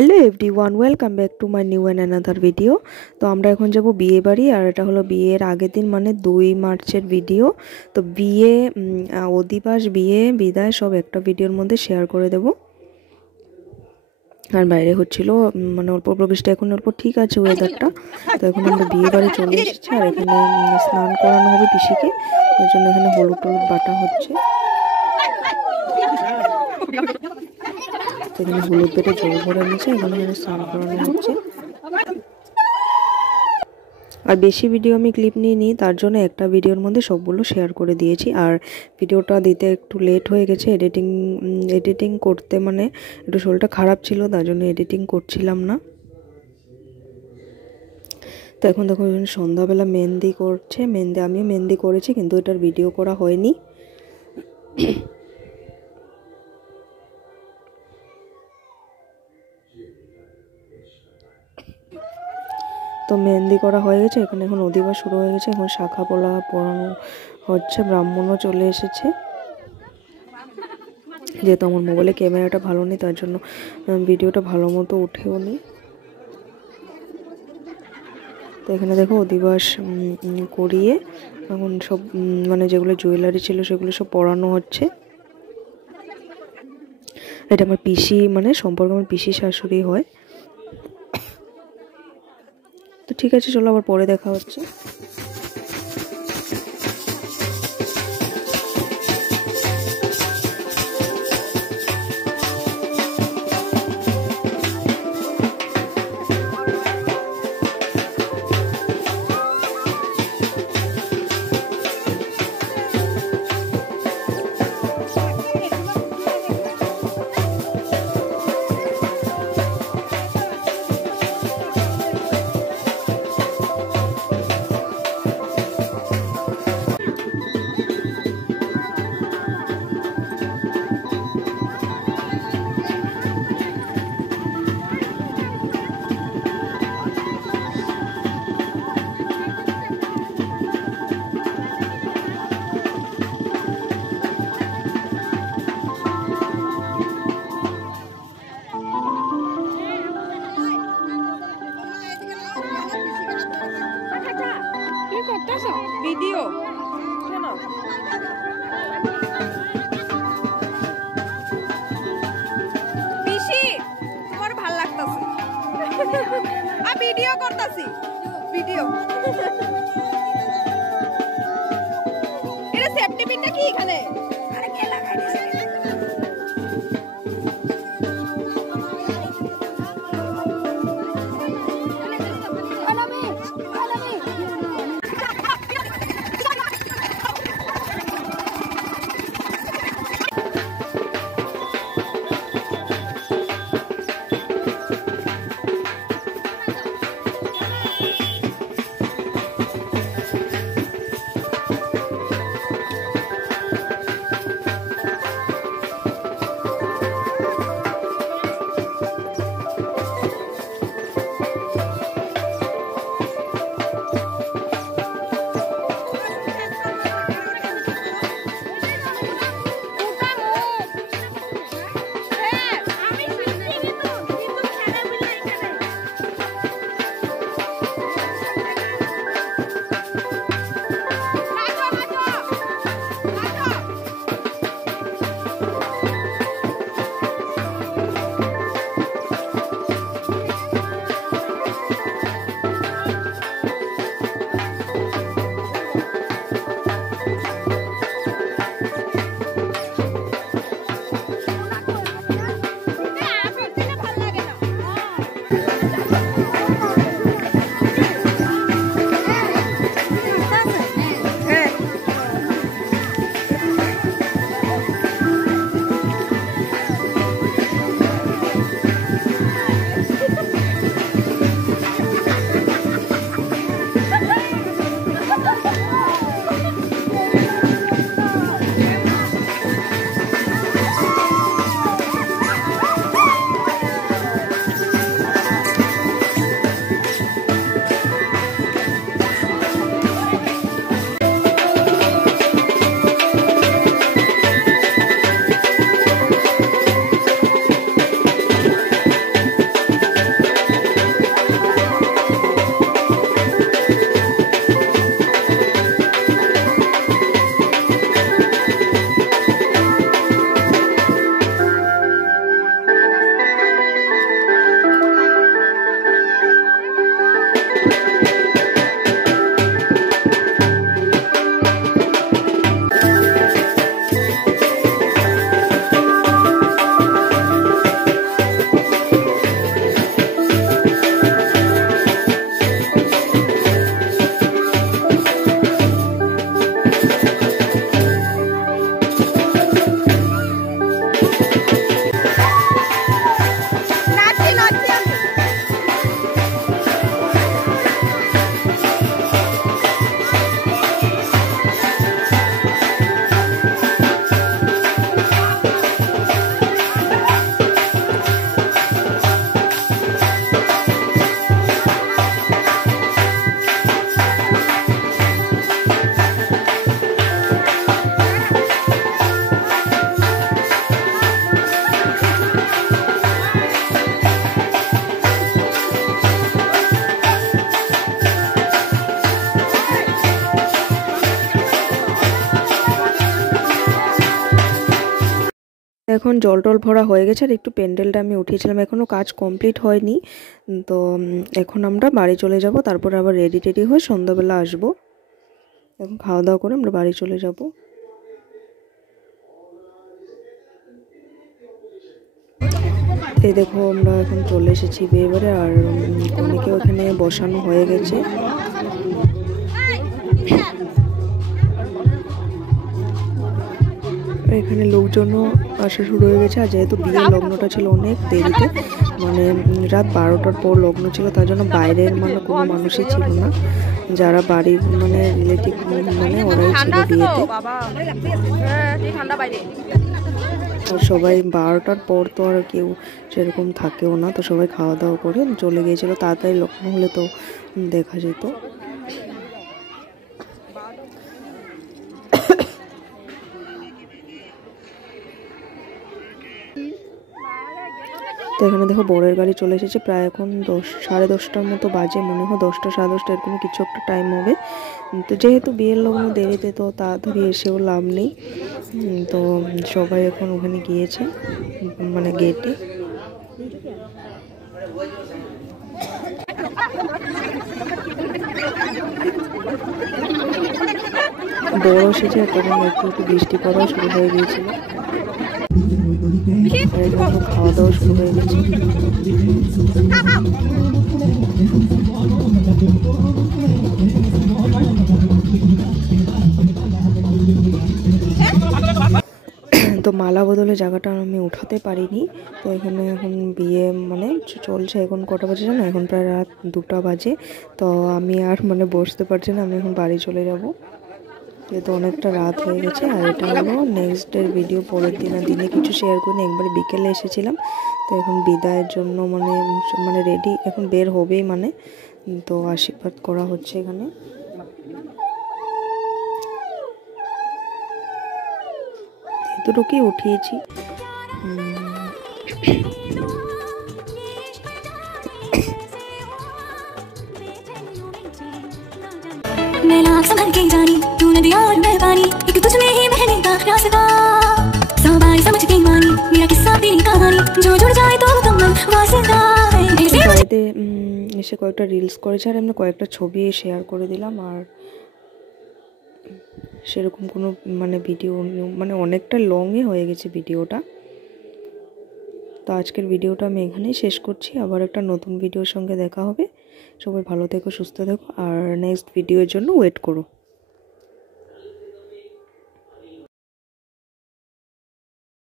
Hello everyone, welcome back to my new and another video. তো আমরা এখন যাব বিয়ে বাড়ি, আর এটা হলো বিয়ের আগের দিন, মানে 2 মার্চের ভিডিও। তো বিয়ে, অধিবাস, বিয়ে, বিদায় সব একটা ভিডিওর মধ্যে শেয়ার করে দেব। আর বাইরে হচ্ছিল মানে অল্প বৃষ্টি, এখন অল্প ঠিক আছে ওয়েদারটা। তো এখন আমরা বিয়ে বাড়ি চলে এসেছি, আর এখানে স্নান করানো হবে পিসিকে, ওই জন্য এখানে হলুদ টলুদ বাটা হচ্ছে। এখানে হলুদ বেটে জল ভরে নিয়েছে, এখানে স্নান করানো হচ্ছে। আর বেশি ভিডিও আমি ক্লিপ নিয়ে নিই, তার জন্য একটা ভিডিওর মধ্যে সবগুলো শেয়ার করে দিয়েছি। আর ভিডিওটা দিতে একটু লেট হয়ে গেছে, এডিটিং করতে, মানে একটু শরীরটা খারাপ ছিল, তার জন্য এডিটিং করছিলাম না। তো এখন দেখো সন্ধ্যাবেলা মেহেন্দি করছে, আমিও মেহেন্দি করেছি, কিন্তু এটার ভিডিও করা হয়নি। তো মেহেন্দি করা হয়ে গেছে, এখানে এখন অধিবাস শুরু হয়ে গেছে, এখন শাখা পড়ানো হচ্ছে, ব্রাহ্মণও চলে এসেছে। যেহেতু আমার মোবাইলে ক্যামেরাটা ভালো নেই, তার জন্য ভিডিওটা ভালো মতো উঠেও নি। তো এখানে দেখো অধিবাস করিয়ে এখন সব মানে যেগুলো জুয়েলারি ছিল সেগুলো সব পরানো হচ্ছে। এটা আমার পিসি, মানে সম্পর্কে আমার পিসি শাশুড়ি হয়। তো ঠিক আছে, চলো আবার পরে দেখা হচ্ছে। ভিডিও পিসি তোমার ভাল লাগতাছে, আর ভিডিও করতাছি, ভিডিও এটা সেফটি পিনটা কি এখানে আরে কে লাগাই দিছে? এখন জল টল ভরা হয়ে গেছে আর একটু প্যান্ডেলটা আমি উঠিয়েছিলাম, এখনও কাজ কমপ্লিট হয়নি। তো এখন আমরা বাড়ি চলে যাব, তারপরে আবার রেডি টেডি হয়ে সন্ধ্যাবেলা আসবো। এখন খাওয়া দাওয়া করে আমরা বাড়ি চলে যাব। এই দেখো আমরা এখন চলে এসেছি বিয়েবাড়ি, আর কনেকেও এখানে বসানো হয়ে গেছে। এখানে লোকজনও আসা শুরু হয়ে গেছে। আর যেহেতু বিয়ের লগ্নটা ছিল অনেক দেরিতে, মানে রাত 12টার পর লগ্ন ছিল, তার জন্য বাইরের মানে কোনো মানুষই ছিল না, যারা বাড়ির মানে রিলেটিভ মানে ওরাই ছিল বিয়েতে। আর সবাই 12টার পর তো আর কেউ সেরকম থাকেও না, তো সবাই খাওয়া দাওয়া করে চলে গিয়েছিল। তাড়াতাড়ি লগ্ন হলে তো দেখা যেত। তো এখানে দেখো বরের গাড়ি চলে এসেছে, প্রায় এখন 10-10:30টার মতো বাজে, মনে হয় 10টা 10:30 এরকম কিছু একটা টাইম হবে। তো যেহেতু বিয়ের লগ্ন দেরিতে, তো তাড়াতাড়ি এসেও লাভ নেই। তো সবাই এখন ওখানে গিয়েছে মানে গেটে। বড় এসেছে, তখন একটু একটু বৃষ্টি পড়াও শুরু হয়ে গিয়েছিল, খাওয়া দাওয়া শুরু হয়ে গেছে। তো মালা বদলের জায়গাটা আমি উঠাতে পারিনি। তো এখানে এখন বিয়ে মানে চলছে। এখন কটা বাজে জানো? এখন প্রায় রাত 2টা বাজে। তো আমি আর মানে বসতে পারছি না, আমি এখন বাড়ি চলে যাব, যেহেতু অনেকটা রাত হয়ে গেছে। আর এটা হলো নেক্সট ডের ভিডিও, পরের দিন। আর দিনে কিছু শেয়ার করিনি, একবারে বিকেলে এসেছিলাম। তো এখন বিদায়ের জন্য মানে রেডি, এখন বের হবেই মানে। তো আশীর্বাদ করা হচ্ছে এখানে। এতটুকুই উঠিয়েছি। मैं लाख संभल के जानी, तू नदिया और मैं पानी, एक तुझ में ही बहने का रास्ता, सवारी समझ के मानी, मेरा किस्सा तेरी कहानी, जो जुड़ जाए तो मुकम्मल वास्ता है। বাড়িতে এসে কয়েকটা রিলস করেছি, আর এমনি কয়েকটা ছবি শেয়ার করে দিলাম। আর সেরকম কোনো মানে ভিডিও মানে অনেকটা লংই হয়ে গেছে ভিডিওটা। তো আজকের ভিডিওটা আমি এখানেই শেষ করছি। আবার একটা নতুন ভিডিওর সঙ্গে দেখা হবে। সবাই ভালো থেকো, সুস্থ থেকো, আর নেক্সট ভিডিওর জন্য ওয়েট করো।